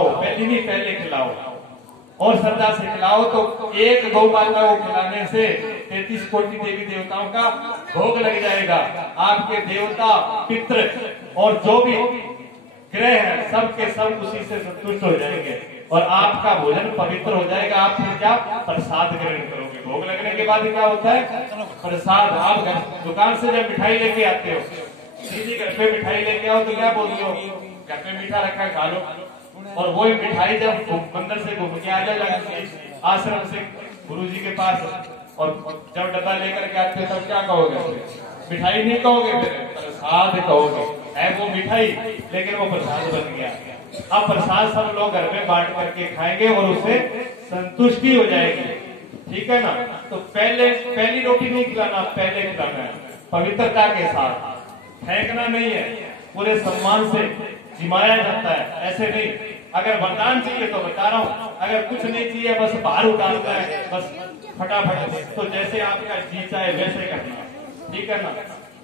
पहली नहीं पहले खिलाओ और श्रद्धा से खिलाओ। तो एक गौ माता को खिलाने से 33 कोटि देवी देवताओं का भोग लग जाएगा। आपके देवता पितृ और जो भी ग्रह है सब के सब उसी से संतुष्ट हो जाएंगे और आपका भोजन पवित्र हो जाएगा। आप फिर क्या प्रसाद ग्रहण करोगे। भोग लगने के बाद क्या होता है प्रसाद। आप दुकान से जब मिठाई लेके आते हो, सीधी घर पे मिठाई लेके आओ तो क्या बोलते हो, घर पे मीठा रखा है खा लो। और वही मिठाई जब मंदिर से घूम के आ जाए आश्रम से गुरु जी के पास और जब डब्बा लेकर के आते हो तब क्या कहोगे, मिठाई नहीं कहोगे, फिर प्रसाद कहोगे। है वो मिठाई लेकिन वो प्रसाद बन गया। अब प्रसाद सब लोग घर में बांट करके खाएंगे और उसे संतुष्टि हो जाएगी। ठीक है ना। तो पहली रोटी नहीं खिलाना, पहले खिलाना है पवित्रता के साथ। फेंकना नहीं है, पूरे सम्मान से जिमाया जाता है। ऐसे नहीं अगर वरदान चाहिए तो बता रहा हूँ, अगर कुछ नहीं चाहिए बस बाहर उतारना है बस फटाफट, तो जैसे आपका जी चाहे वैसे करना। ठीक है ना।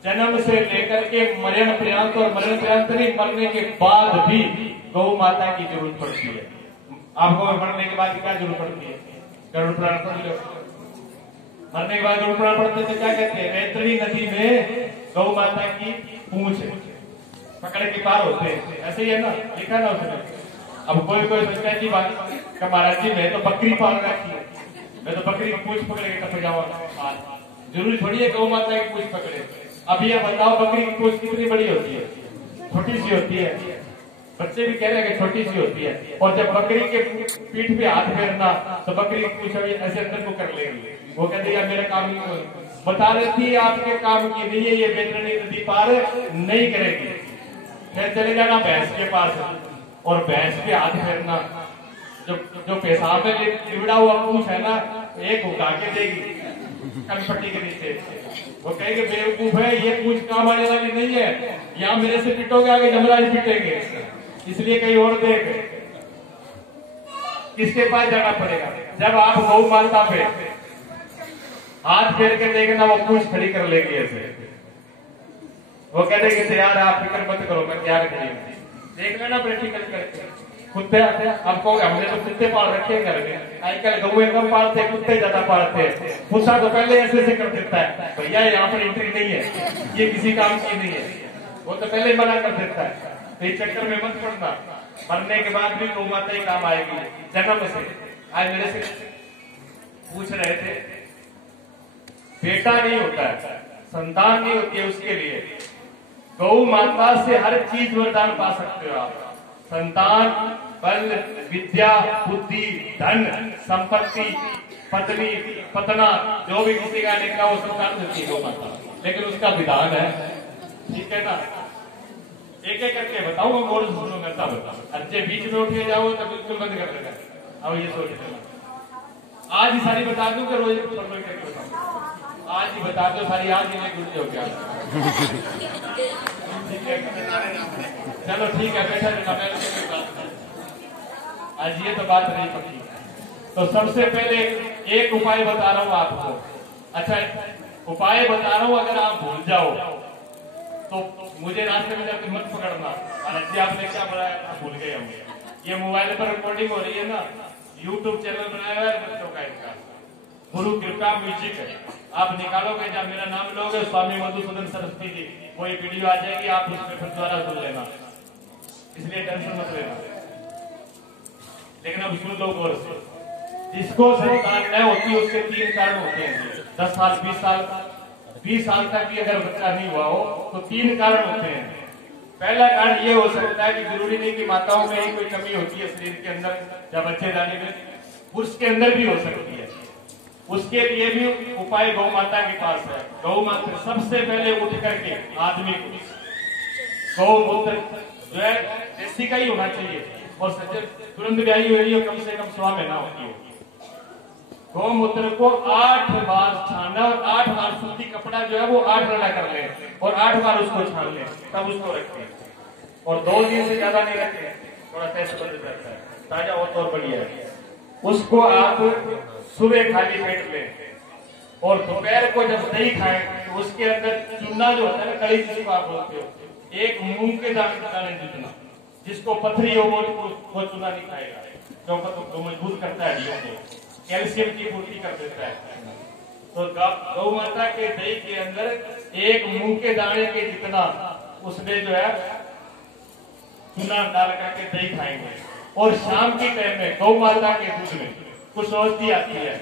जन्म से लेकर के मरण पर्यंत और मरण पर्यंत नहीं, मरने के बाद भी गौ माता की जरूरत पड़ती है। आपको मरने के बाद क्या जरूरत पड़ती है, गरुड़ पुराण पढ़ लो। मरने के बाद गरुड़ पुराण पढ़ते तो क्या कहते हैं, वैतरणी नदी में गौ माता की पूंछ पकड़ के पार होते हैं। ऐसे ही है ना, लिखा ना उसमें। अब कोई सोचता है कि महाराज जी मैं तो बकरी पाल रखी है, मैं तो बकरी की पूंछ पकड़ के टप जाऊंगा। जरूरी थोड़ी है गौ माता की पूंछ पकड़े। अब ये बताओ बकरी की पूंछ कितनी बड़ी होती है, छोटी सी होती है। बच्चे भी कह रहे हैं कि छोटी सी होती है। और जब बकरी के पीठ पे हाथ फेरना तो बकरी की पूंछ ऐसे अंदर को कर लेंगे। वो कहते हैं मेरा काम नहीं बता रही थी, आपके काम की नहीं है, ये वैतरणी नदी पार नहीं करेगी। फिर चले जाना भैंस के पास और भैंस पे हाथ फेरना। जो पेशाब में लिबड़ा हुआ पूंछ है ना, एक उठा के देगी कनपट्टी के नीचे। वो कहेंगे बेवकूफ है, ये पूंछ काम आने वाली नहीं है, यहाँ मेरे से पिटोगे आगे जमराज पिटेंगे, इसलिए कहीं और देख। किसके पास जाना पड़ेगा, जब आप गौ माता पे हाथ फेर के देखना वो पूंछ खड़ी कर लेगी ऐसे। वो कह देंगे यार आप फिक्र मत करो, मैं तैयार खड़ी हूँ। देख लेना प्रैक्टिकल करके। कुत्ते आपको हमने तो कुत्ते पाल रखे हैं घर में, आजकल गौए कम पालते, कुत्ते ज्यादा पालते हैं। कुत्ता तो पहले ऐसे कर देता है भैया यहाँ पर एंट्री नहीं है, ये किसी काम की नहीं है, वो तो पहले मना कर देता है। तो इस चक्कर में मत पड़ना, मरने के बाद भी गौ माता ही काम आएगी। जन्म से आज मेरे से पूछ रहे थे, बेटा नहीं होता है, संतान नहीं होती है, उसके लिए गौ माता से हर चीज वरदान पा सकते हो आप। संतान, बल, विद्या, बुद्धि, धन, संपत्ति, पत्नी, पतना, जो भी किसी का लिखा वो संतान देती है गौ माता। लेकिन उसका विधान है। ठीक है ना। एक एक करके बताऊंगा, मोर सुनूंगा तब अच्छे बीच में उठे जाओ तो बिल्कुल बंद कर देगा। अब ये सोच लेना आज ही सारी बता दूं कि रोज करके बताऊं, आज ही बता दो सारी, आज ही मैं गुड़ हो गया। चलो ठीक है, बैठा रहना। आज ये तो बात नहीं पकी। तो सबसे पहले एक उपाय बता रहा हूं आपको। अच्छा उपाय बता रहा हूं, अगर आप भूल जाओ तो मुझे रास्ते में जाकर मत पकड़ना। महाराज जी आपने क्या बनाया, भूल गए हम। ये मोबाइल पर रिकॉर्डिंग हो रही है ना, यूट्यूब चैनल बनाया है बच्चों का, इसका गुरु कृपा म्यूजिक है। आप निकालोगे जब मेरा नाम लोगे स्वामी मधुसूदन सरस्वती जी, कोई वीडियो आ जाएगी, आप उसमें फिर द्वारा सुन लेना, इसलिए टेंशन मत लेना। लेकिन अब सुन लो गौर से, जिसको संतान न होती उसके 3 कारण होते हैं। 10 साल 20 साल तक भी अगर बच्चा नहीं हुआ हो तो 3 कारण होते हैं। पहला कारण ये हो सकता है कि जरूरी नहीं कि माताओं में ही कोई कमी होती है शरीर के अंदर या बच्चे दाने में, पुरुष के अंदर भी हो सकती है। उसके लिए भी उपाय गौ माता के पास है। गौ माता सबसे पहले उठ करके आदमी को गौमूत्र जो है देसी का ही होना चाहिए और तुरंत ब्याही हुई हो, कम से कम 100 महीना होती है। गौमूत्र को 8 बार छानना और 8 बार सूती कपड़ा जो है वो 8 रला कर ले और 8 बार उसको छान ले, तब उसको रखें। और 2 दिन से ज्यादा नहीं रखें, थोड़ा टेस्ट बदल जाता है, ताजा हो तो बढ़िया है। उसको आप सुबह खाली पेट लें और दोपहर को जब नहीं खाएं तो उसके अंदर चूना जो होता है ना, कड़ी जिसको आप बोलते हो, एक मूंग के दाने जितना जिसको पथरी हो वो चूना नहीं खाएगा, क्योंकि तो मजबूत करता है हड्डियों को, कैल्शियम की पूर्ति कर देता है। तो गौ माता के दही के अंदर एक मूंग के दाने के जितना उसमें जो है चूना डाल करके दही खाएंगे। और शाम की टाइम में गौ माता के दूध में कुछ औषधि आती है,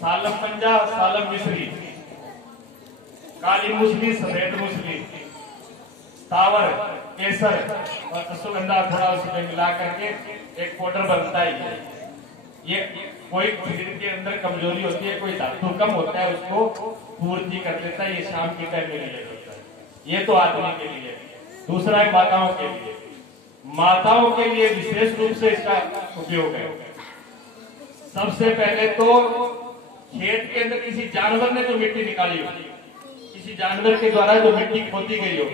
सालम पंजा, सालम मिश्री, काली मूसली, सफेद मूसली, तावर, केसर और अश्वगंधा थोड़ा उसमें मिला करके एक पाउडर बनता है। ये कोई शरीर के अंदर कमजोरी होती है, कोई धातु कम होता है, उसको पूर्ति कर देता है। ये शाम के टाइम में लिया जाता है। ये तो आदमी के लिए। दूसरा है माताओं के लिए। माताओं के लिए विशेष रूप से इसका उपयोग है। सबसे पहले तो खेत के अंदर किसी जानवर ने जो मिट्टी निकाली हो, किसी जानवर के द्वारा जो मिट्टी खोदी गई हो,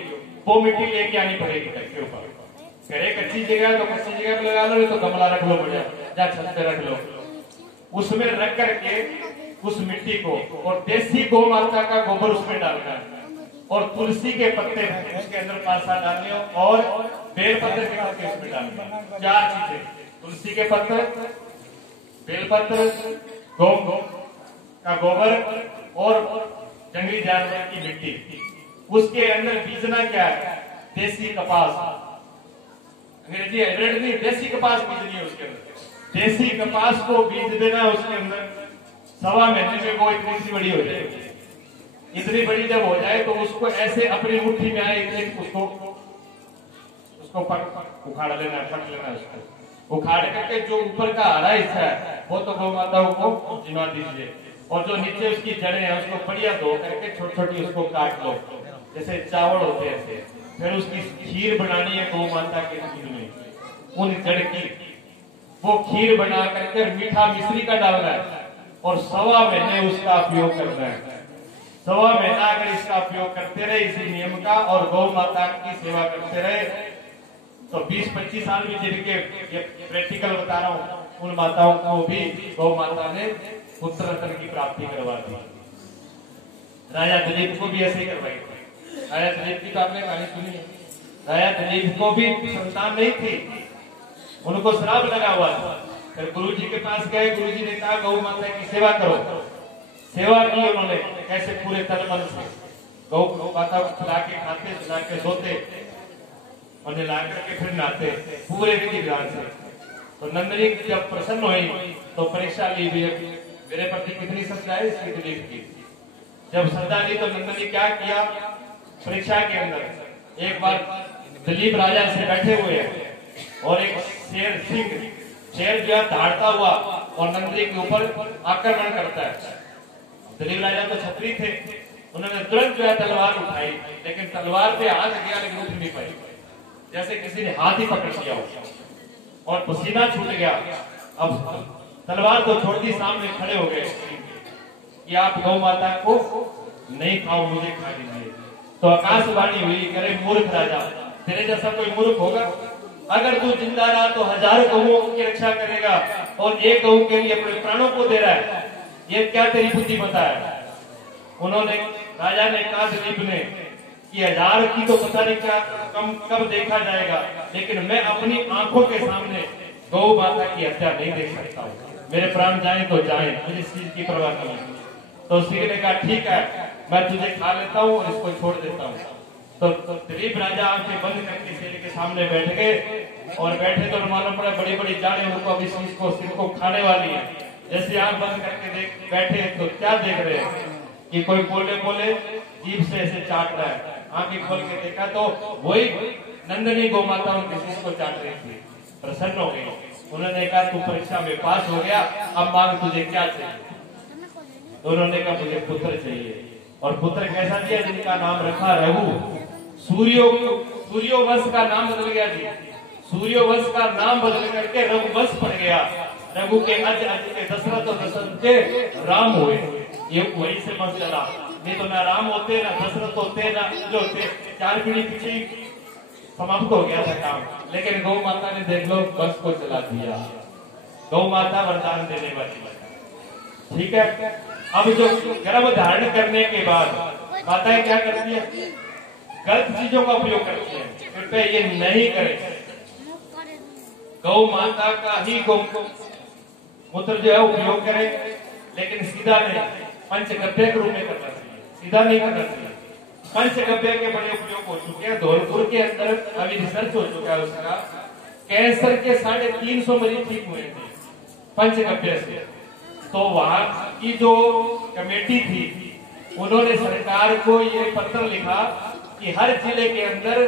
वो मिट्टी लेके आनी पड़ेगी घर के ऊपर। घरे कच्ची जगह तो कच्ची जगह पे लगा लो, तो गमला रख लो, बढ़िया या छत पे रख लो, उसमें रख करके उस मिट्टी को और देसी गौ माता का गोबर उसमें डालना है और तुलसी के पत्ते उसके अंदर 5-7 डालने और बेलपत्र के पत्ते उसमें डालने। 4 चीजें, तुलसी के पत्ते, बेलपत्र, गौ का गोबर और जंगली जानवर की मिट्टी। उसके अंदर बीजना क्या है? देसी कपास, अंग्रेजी हाइब्रिड नहीं, देसी कपास बीजनी है उसके अंदर। देसी कपास को बीज देना उसके अंदर। 1.25 महीने में वो इतनी सी बड़ी हो जाएगी। इतनी बड़ी जब हो जाए तो उसको ऐसे अपनी मुट्ठी में आए, उसको उखाड़ लेना, पट लेना। उसको उखाड़ करके जो ऊपर का हरा हिस्सा है वो तो गौ माताओं को जिमा दीजिए, और जो नीचे उसकी जड़ें हैं उसको बढ़िया धो करके छोटी छोटी उसको काट लो, जैसे चावल होते हैं ऐसे। फिर उसकी खीर बनानी है गौ माता के दूध में, उन जड़ की वो खीर बना करके मीठा मिश्री का डालना है और 1.25 महीने उसका उपयोग करना है। 1.25 महीना अगर इसका उपयोग करते रहे इसी नियम का और गौ माता की सेवा करते रहे तो 20-25 साल में, जिनके ये प्रैक्टिकल बता रहा हूँ, उन माताओं को भी गौ माता ने पुत्र रत्न की प्राप्ति करवा दी। राजा दिलीप को भी ऐसे ही करवाई थी। राजा दिलीप की तो आपने कहानी सुनी है। राजा दिलीप को भी संतान नहीं थी, उनको श्राप लगा हुआ था। फिर गुरु जी के पास गए, गुरु जी ने कहा गौ माता की सेवा करो। सेवा की उन्होंने, कैसे? पूरे तन मन से गौ माता को खिला के खाते, खिला के सोते और ला करके फिर नहाते, पूरे विधि विधान से। तो नंदिनी जब प्रसन्न हुई तो परीक्षा ली भी, मेरे प्रति कितनी श्रद्धा है इसकी दिलीप की। जब श्रद्धा ली तो नंदिनी क्या किया? परीक्षा के अंदर एक बार दिलीप राजा से बैठे हुए हैं और एक शेर जो है दहाड़ता हुआ और नंदिनी के ऊपर आक्रमण करता है। दिलीप राजा तो छत्री थे, उन्होंने तुरंत जो है तलवार उठाई, लेकिन तलवार पे हाथ गया लेकिन उठ नहीं पाई, जैसे किसी ने हाथ ही पकड़ लिया हो और पसीना छूट गया। अब तलवार तो छोड़ दी, सामने खड़े हो गए कि आप गौ माता को नहीं खाओ, मुझे खा लीजिए। तो आकाशवाणी हुई, करे मूर्ख राजा, तेरे जैसा कोई मूर्ख होगा? अगर तू जिंदा रहा तो 1000 गौओं की रक्षा करेगा और एक गौ के लिए अपने प्राणों को दे रहा है, ये क्या तेरी बुद्धिमत्ता है? उन्होंने, राजा ने कहा दिलीप ने कि 1000 की तो पता नहीं क्या कब देखा जाएगा, लेकिन मैं अपनी आंखों के सामने गौ माता की हत्या नहीं देख सकता हूँ। मेरे प्राण जाए तो जाए, मुझे इस चीज की परवाह नहीं है। तो सिंह ने कहा ठीक है, मैं तुझे खा लेता हूँ और इसको छोड़ देता हूँ। तो दिलीप राजा आंखें बंद करके शेर के सामने बैठ गए और बैठे तो मालूम पड़ा बड़ी बड़ी जाड़ें उनको अभी सिर को खाने वाली है। जैसे आंख बंद करके बैठे तो क्या देख रहे हैं कि कोई बोले जीभ से ऐसे चाट रहा है। आंखें खोल के देखा तो वही नंदिनी गौ माता उनके शीश को चाट रही थी। प्रसन्न हो गई, उन्होंने कहा तू परीक्षा में पास हो गया, अब मांग तुझे क्या चाहिए? तो उन्होंने कहा मुझे पुत्र चाहिए। और पुत्र कैसा दिया? जिनका नाम रखा रघु। सूर्योवंश का नाम बदल गया जी, सूर्योवंश का नाम बदल करके रघुवंश पड़ गया। रघु के अज के दशरथ और दशरथ के राम हुए। ये वही से बस चला, नहीं तो ना राम होते, ना दशरथ होते, ना जो होते, 4 पीढ़ी पीछे समाप्त हो गया था काम। लेकिन गौ माता ने देख लो वंश को चला दिया। गौ माता वरदान देने वाली। ठीक है, अब जो गर्भ धारण करने के बाद माताएं क्या करती है? गलत चीजों का उपयोग करती है। कृपया ये नहीं करें। गौ माता का ही गौमूत्र जो है उपयोग करें, लेकिन सीधा नहीं, पंचगव्य के रूप में करना चाहिए, सीधा नहीं करना चाहिए। पंचगव्य के बड़े उपयोग हो चुके हैं। धौलपुर के अंदर अभी रिसर्च हो चुका है उसका, कैंसर के 350 मरीज ठीक हुए थे पंचगव्य से। तो वहां की जो कमेटी थी उन्होंने सरकार को ये पत्र लिखा कि हर जिले के अंदर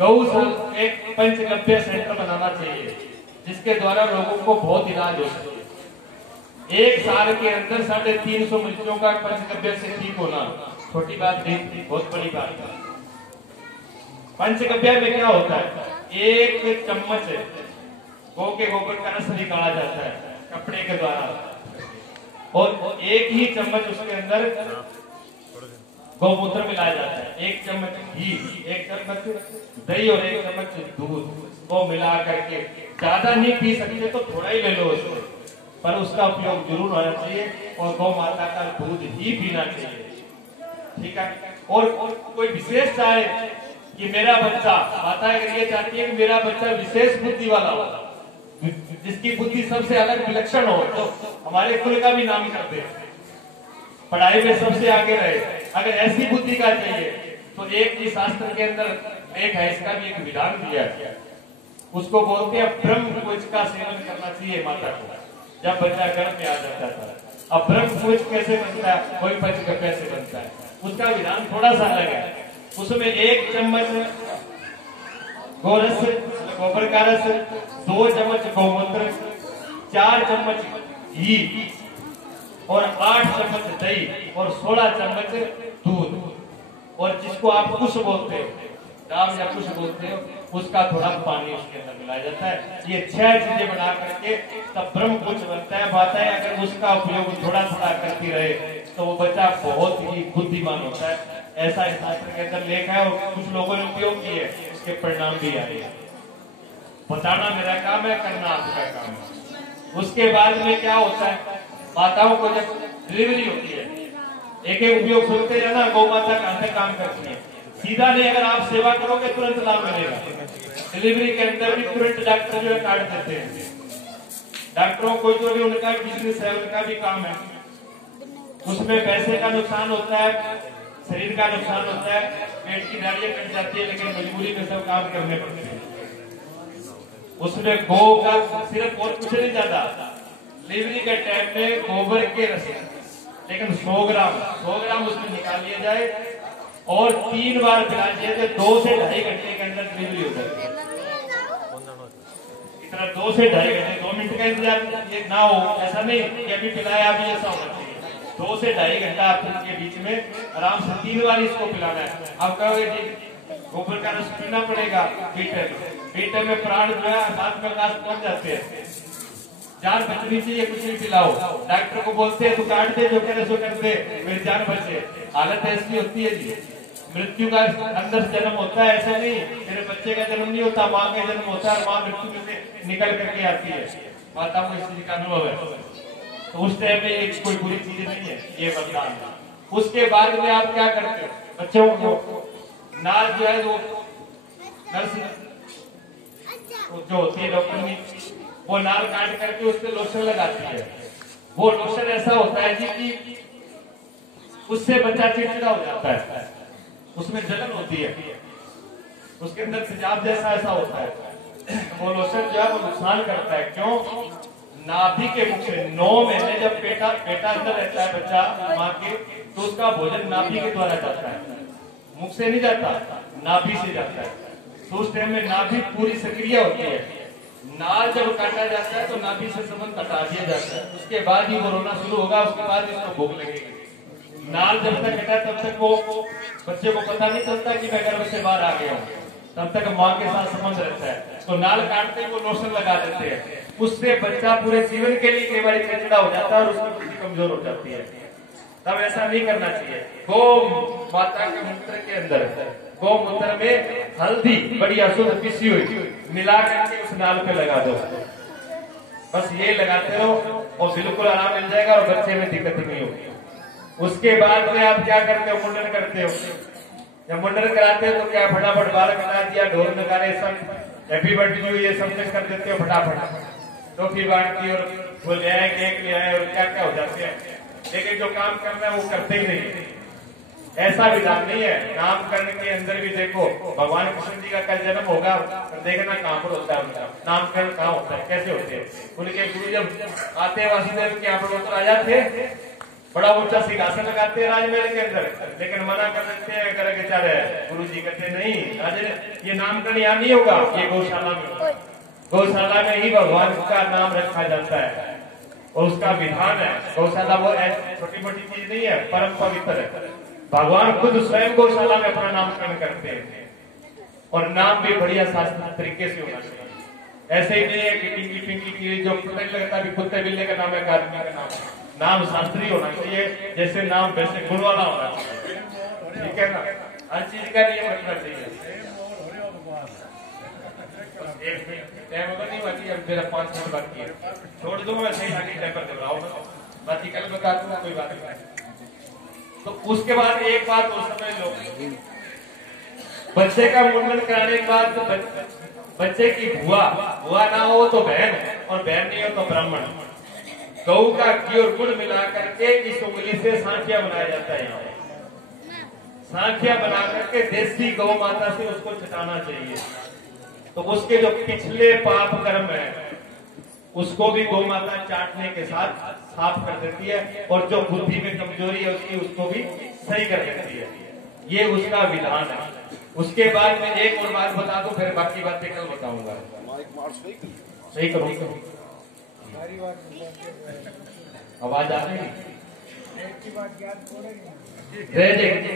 गौशाला एक पंचगव्य सेंटर बनाना चाहिए, जिसके द्वारा लोगों को बहुत इलाज हो सके। एक साल के अंदर 350 मरीजों का पंचगव्य से ठीक होना छोटी बात नहीं, बहुत बड़ी बात है। पंचगव्य में क्या होता है, एक चम्मच गौ के गोबर का रस निकाला जाता है कपड़े के द्वारा, और एक ही चम्मच उसके अंदर गौमूत्र मिलाया जाता है। एक चम्मच घी, एक चम्मच दही और एक चम्मच दूध को मिला करके, ज्यादा नहीं पी सकते तो थोड़ा ही ले लो उसको, पर उसका उपयोग जरूर होना चाहिए और गौ माता का दूध ही पीना चाहिए, ठीक है। और कोई विशेष चाहे कि मेरा बच्चा, माता अगर ये चाहती है कि मेरा बच्चा विशेष बुद्धि वाला हो, जिसकी बुद्धि सबसे अलग विलक्षण हो, तो हमारे कुल का भी नाम कर दे, पढ़ाई में सबसे आगे रहे, अगर ऐसी बुद्धि का चाहिए तो एक ही शास्त्र के अंदर लेख है, इसका भी एक विधान दिया है, उसको बोलते हैं ब्रह्म भोज का सेवन करना चाहिए माता को जब बच्चा गर्भ में आ जाता था। अब ब्रह्म भोज कैसे बनता है, कोई पंचगव्य से बनता है, उसका विधान थोड़ा सा अलग है। उसमें 1 चम्मच गोरस, गोबर का रस, 2 चम्मच गौमूत्र, 4 चम्मच घी और 8 चम्मच दही और 16 चम्मच दूध, और जिसको आप कुश बोलते हो, दाम या कुश बोलते हो, उसका थोड़ा पानी उसके अंदर मिलाया जाता है। ये 6 चीजें बना करके तब ब्रह्म कुश बनता है। बातें अगर उसका उपयोग थोड़ा थोड़ा करती रहे तो वो बच्चा बहुत ही बुद्धिमान होता है, ऐसा इस शास्त्र के अंदर लेख है, और कुछ लोगों ने उपयोग किए, उसके परिणाम भी आए। बताना मेरा काम है, करना आपका काम है। उसके बाद में क्या होता है, माताओं को जब डिलीवरी होती है, एक एक उपयोग सुनते हैं ना, गौ माता कहां से काम करती है, सीधा नहीं, अगर आप सेवा करोगे तुरंत लाभ मिलेगा। डिलीवरी के अंदर भी तुरंत डॉक्टर जो है काट देते हैं। डॉक्टरों को जो भी उनका बिजनेस है, उनका भी काम है, उसमें पैसे का नुकसान होता है, शरीर का नुकसान होता है, पेट की नाड़ियां कट जाती है, लेकिन मजबूरी में सब काम करने पड़ते हैं। उसमें गौ का सिर्फ और कुछ नहीं ज्यादा, डिलीवरी के टाइम में गोबर के रस, लेकिन 100 ग्राम उसमें निकाल लिया जाए और 3 बार पिला दिया जाए, 2 से 2.5 घंटे के अंदर डिलीवरी हो जाती है। इतना 2 से 2.5 घंटे, 2 मिनट का इंतजार ये ना हो, ऐसा नहीं कि अभी पिलाया अभी ऐसा होना चाहिए। 2 से 2.5 घंटा आपके बीच में आराम से 3 बार इसको पिलाना है। आप कहोगे गोबर का रस पीना पड़ेगा, पीटर में प्राण जो है हाथ में आकाश पहुंच जाते हैं, जान बचनी चाहिए, कुछ नहीं पिलाओ। डॉक्टर को बोलते हैं तू काट दे, जो करे सो कर दे, मेरी जान बचे। हालत ऐसी होती है जी, मृत्यु का अंदर जन्म होता है, ऐसा नहीं मेरे बच्चे का जन्म नहीं होता, माँ का जन्म होता है, माँ मृत्यु में से निकल करके आती है। माता को इस चीज का अनुभव है, तो उस टाइम में एक कोई बुरी चीज नहीं है, ये वरदान है। उसके बाद में आप क्या करते हो, बच्चों को नाल जो है वो नर्स जो होती है डॉक्टर, वो नाल काट करके उस पर लोशन लगाती है। वो लोशन ऐसा होता है जी कि उससे बच्चा चिड़चिड़ा हो जाता है, उसमें जलन होती है, उसके अंदर तेजाब जैसा ऐसा होता है। वो लोशन जो है वो नुकसान करता है। क्यों? नाभि के मुख से 9 महीने जब पेटा अंदर रहता है बच्चा माँ के, तो उसका भोजन नाभि के द्वारा जाता है, मुख से नहीं जाता, नाभि से जाता है। तो उस टाइम में नाभि पूरी सक्रिय होती है। नाल जब काटा जाता है तो नाभि से संबंध हटा दिया जाता है, उसके बाद ही वो रोना शुरू होगा, उसके बाद इसको भूख लगेगी। नाल जब तक कटा तब तक वो बच्चे को पता नहीं चलता कि मैं गर्भ से बाहर आ गया हूँ, तब तक माँ के साथ संबंध रहता है। तो नाल काटते वो लोशन लगा देते हैं, उससे बच्चा पूरे जीवन के लिए कई बार चिड़चिड़ा हो जाता है और उसकी बुद्धि कमजोर हो जाती है। तब ऐसा नहीं करना चाहिए। गौ माता के मूत्र के अंदर, गौ मूत्र में हल्दी बढ़िया शुद्ध पिसी हुई मिला करके उस नाल पे लगा दो, बस ये लगाते रहो और बिल्कुल आराम मिल जाएगा और बच्चे में दिक्कत नहीं होगी। उसके बाद में आप क्या करते हो, मुंडन करते हो। जब मुंडन कराते हो तो क्या फटाफट बाल कटा दिया, ढोल नगाड़े सब हैप्पी बर्थडे ये सब कुछ कर देते हो फटाफट, टॉफी बांटती और वो ले आए, केक ले आए और क्या क्या हो जाते हैं, लेकिन जो काम करना है वो करते ही नहीं। ऐसा विधान नहीं है। नामकरण के अंदर भी देखो, भगवान कृष्ण जी का कल जन्म होगा, तो देखना कहाँ पर होता है उनका नामकरण, कहाँ होता है, कैसे होते हैं। उनके गुरु जब आते हैं वासुदेव के यहाँ पर, तो राजा थे, बड़ा ऊंचा सिंहासन लगाते हैं राजमहल के अंदर, लेकिन मना कर देते हैं, कर बेचारे गुरु जी कहते नहीं, राजा ये नामकरण यहाँ नहीं होगा, ये गौशाला में होगा। गौशाला में ही भगवान का नाम रखा जाता है और उसका विधान है। गौशाला वो छोटी मोटी चीज नहीं है, परम पवित्र है। भगवान खुद स्वयं गौशाला में अपना नामकरण करते हैं और नाम भी बढ़िया शास्त्रीय तरीके से होना चाहिए। ऐसे ही नहीं है कि टिंकी पिंकी की जो लगता भी कुत्ते बिल्ले का नाम है, आदमी का नाम है। नाम शास्त्रीय होना चाहिए, जैसे नाम वैसे गुण वाला होना चाहिए, ठीक है ना। हर चीज का नियम रखना चाहिए। टाइम होगा नहीं बाकी, अब मेरा 5 मिनट बाकी है, छोड़ दो, मैं सही आगे टाइम पर दोहराओ, बाकी कल बता दूंगा, कोई बात नहीं। तो उसके बाद एक बात और समझ लो, बच्चे का मुंडन कराने के बाद बच्चे की बुआ ना हो तो बहन, और बहन नहीं हो तो ब्राह्मण, गऊ का घी और गुड़ मिला करके इस उंगली से सांठिया बनाया जाता है। यहाँ सांठिया बना करके देसी गौ माता से उसको छटाना चाहिए, तो उसके जो पिछले पाप कर्म है उसको भी गौ माता चाटने के साथ साफ कर देती है, और जो बुद्धि में कमजोरी है उसकी, उसको भी सही कर देती है। ये उसका विधान है। उसके बाद में एक और बात बता दूं, फिर बाकी बातें कल बताऊंगा। सही करूंगा, आवाज आ रही है,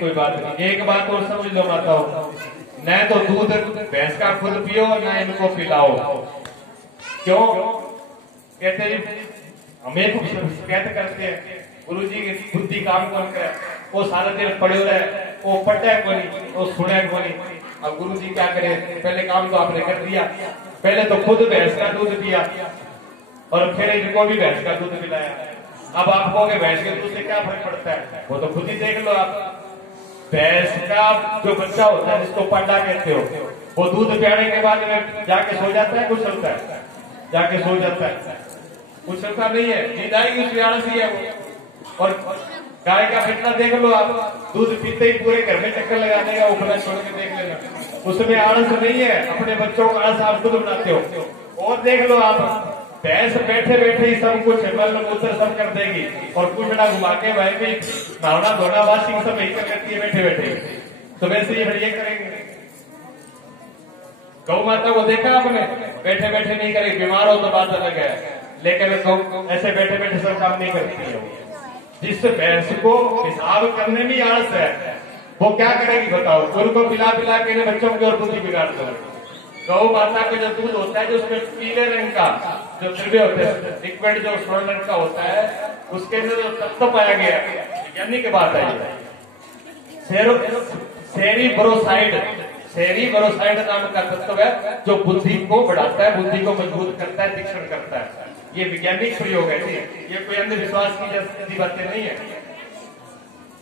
कोई बात नहीं। एक बात और समझ लो माता हो, न तो दूध भैंस का खुद पियो, न इनको पिलाओ। क्यों कहते हैं? हमें तो शिकायत करते हैं, गुरु जी की बुद्धि काम कौन करे, वो सारा दिन पड़े रहे, वो पटे को नहीं, वो सुने को नहीं। अब गुरु जी क्या करे, पहले काम तो आपने कर दिया, पहले तो खुद भैंस का दूध दिया और फिर इनको भी भैंस का दूध पिलाया। अब आप कहोगे भैंस के दूध से क्या फर्क पड़ता है, वो तो खुद ही देख लो आप। भैंस का जो बच्चा होता है, जिसको पांडा कहते हो, वो दूध पियाने के बाद में जाके सो जाता है, कुछ चलता है, जाके सो जाता है, कुछ चलता नहीं है, नींद आएगी उसकी आलसी है वो। और गाय का फिटना देख लो आप, दूध पीते ही पूरे घर में चक्कर लगा देगा, उखला छोड़ के देख लेना, उसमें आलस नहीं है। अपने बच्चों का आलस आप खुद बनाते हो। और देख लो आप, भैंस बैठे बैठे ही सब कुछ मल मूत्र सब कर देगी, और कुंडा घुमा के वह भी नहाना धोना वाशिंग सब यही कर करती है बैठे बैठे, तो वैसे ही बढ़िया करेंगे। गौ माता को देखा आपने, बैठे बैठे नहीं करेगी, बीमार हो तो बात अलग है, लेकिन गौ ऐसे बैठे बैठे सब काम नहीं करती है। जिस भैंस को हिसाब करने में आलस है, वो क्या करेगी बताओ, उनको पिला पिला के बच्चों की और बुद्धि बिगाड़ दो। गौ माता का जो दूध होता है, जो उसमें पीले रंग का जो द्रव्य होते हैं, लिक्विड जो स्वर्ण रंग का होता है, उसके अंदर जो तत्व पाया गया है, यानी की बात है सेरीब्रोसाइड नाम का तत्व है, जो बुद्धि को बढ़ाता है, बुद्धि को मजबूत करता है, तीक्ष्ण करता है। ये वैज्ञानिक प्रयोग है, ये कोई अंधविश्वास की जैसी बातें नहीं है।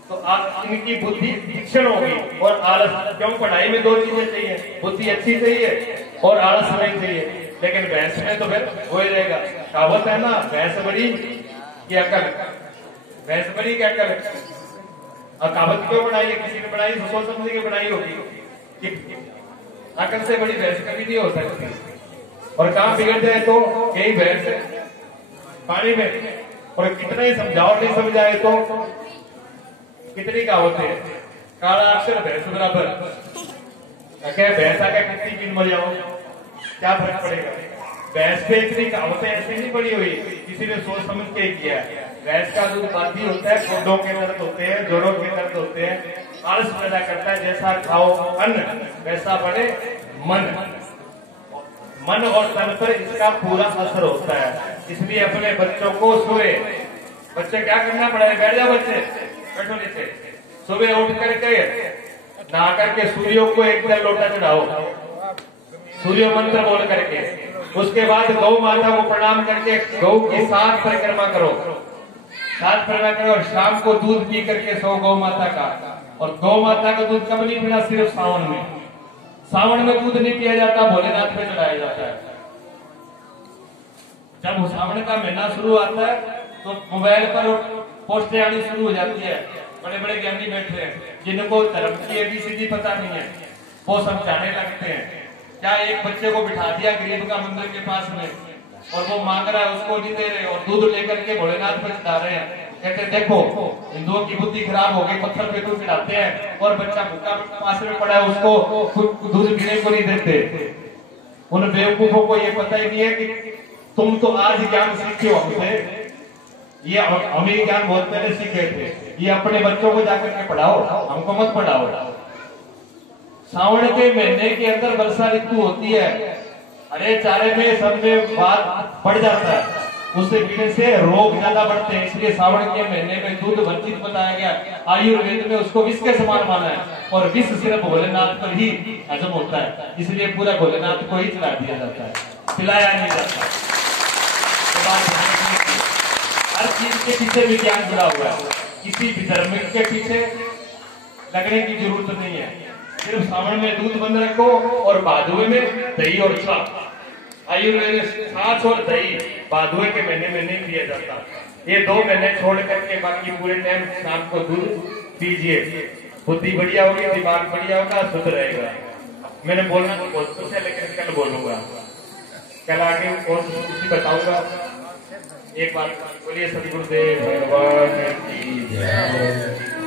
तो आप इनकी बुद्धि तीक्ष्ण होगी और आलस, क्यों? पढ़ाई में 2 चीजें चाहिए, बुद्धि अच्छी चाहिए और आलस नहीं चाहिए। लेकिन भैंस में तो फिर हो ही रहेगा। कहावत है ना, भैंस बड़ी की अकल, भैंस बड़ी की अकल। और कहावत क्यों बनाई है? किसी ने बनाई तो सोच समझ के बनाई होगी। अकल से बड़ी भैंस कभी नहीं हो सकती। और काम बिगड़ जाए तो यही भैंस पानी में, और कितना ही समझाओ नहीं समझाए तो कितनी कहावत है, काला अक्षर भैंस बराबर। भैंसा का कितनी पीन मर जाओ, क्या फर्क पड़ेगा? भैंस पे इतनी कहावतें ऐसे नहीं पड़ी हुई, किसी ने सोच समझ के किया है। भैंस का दूध बाती होता है, गोडों के दर्द होते हैं, जोड़ों के दर्द होते हैं, आलस पैदा करता है। जैसा खाओ अन्न वैसा बने मन, मन और तन पर इसका पूरा असर होता है। इसलिए अपने बच्चों को सुबह, बच्चे क्या करना पड़ेगा? बैठ जाओ बच्चे, बैठो नीचे। सुबह उठ करके नहा करके सूर्यों को एक जल लोटा चढ़ाओ, सूर्य मंत्र बोल करके। उसके बाद गौ माता को प्रणाम करके गौ की 7 परिक्रमा करो, 7 परिक्रमा करो, और शाम को दूध पी करके सो गौ माता का। और गौ माता का दूध कब नहीं पीना? सिर्फ सावन में। सावन में दूध नहीं पिया जाता, भोलेनाथ पे चढ़ाया जाता है। जब सावन का महीना शुरू आता है तो मोबाइल पर पोस्टें आनी शुरू हो जाती है। बड़े बड़े ज्ञानी बैठे हैं जिनको धर्म की एबीसीडी पता नहीं है, वो समझाने लगते हैं। क्या एक बच्चे को बिठा दिया गरीब का मंदिर के पास में और वो मांग रहा है, उसको नहीं दे रहे और दूध लेकर के भोलेनाथ पे चढ़ा रहे हैं। कहते देखो हिंदुओं की बुद्धि खराब हो गई, पत्थर पे दूध चढ़ाते हैं और बच्चा भूखा पास में पड़ा है उसको दूध पीने को नहीं देते। उन बेवकूफों को ये पता ही नहीं है कि तुम तो आज ज्ञान सीखे हो हमसे, ये हम ही ज्ञान बहुत पहले सीखे थे। ये अपने बच्चों को जाकर के पढ़ाओ, हमको मत पढ़ाओ। सावन के महीने के अंदर वर्षा ऋतु होती है, अरे चारे में सब में बात बढ़ जाता है, उससे पीने से रोग ज्यादा बढ़ते हैं। इसलिए सावन के महीने में दूध वर्जित बताया गया। आयुर्वेद में उसको विष के समान माना है और विष सिर्फ भोलेनाथ पर ही हजम होता है, इसलिए पूरा भोलेनाथ को ही चला दिया जाता है, पिलाया नहीं जाता। हर चीज के पीछे विज्ञान जुड़ा हुआ है, किसी भी धर्म के पीछे लगने की जरूरत नहीं है। सिर्फ सावन में दूध बंद रखो और भादुए में दही और छाछ। आयुर्वेद में छाछ और दही भादुए के महीने में नहीं पिया जाता। ये 2 महीने छोड़ करके बाकी पूरे टाइम शाम को दूध पीजिए, बुद्धि बढ़िया होगी, दिमाग बढ़िया होगा, शुद्ध रहेगा। मैंने बोलना तो बहुत कुछ है लेकिन कल बोलूंगा, कल आगे और कुछ बताऊंगा। एक बात बोलिए, सतगुरुदेव भगवान की जय।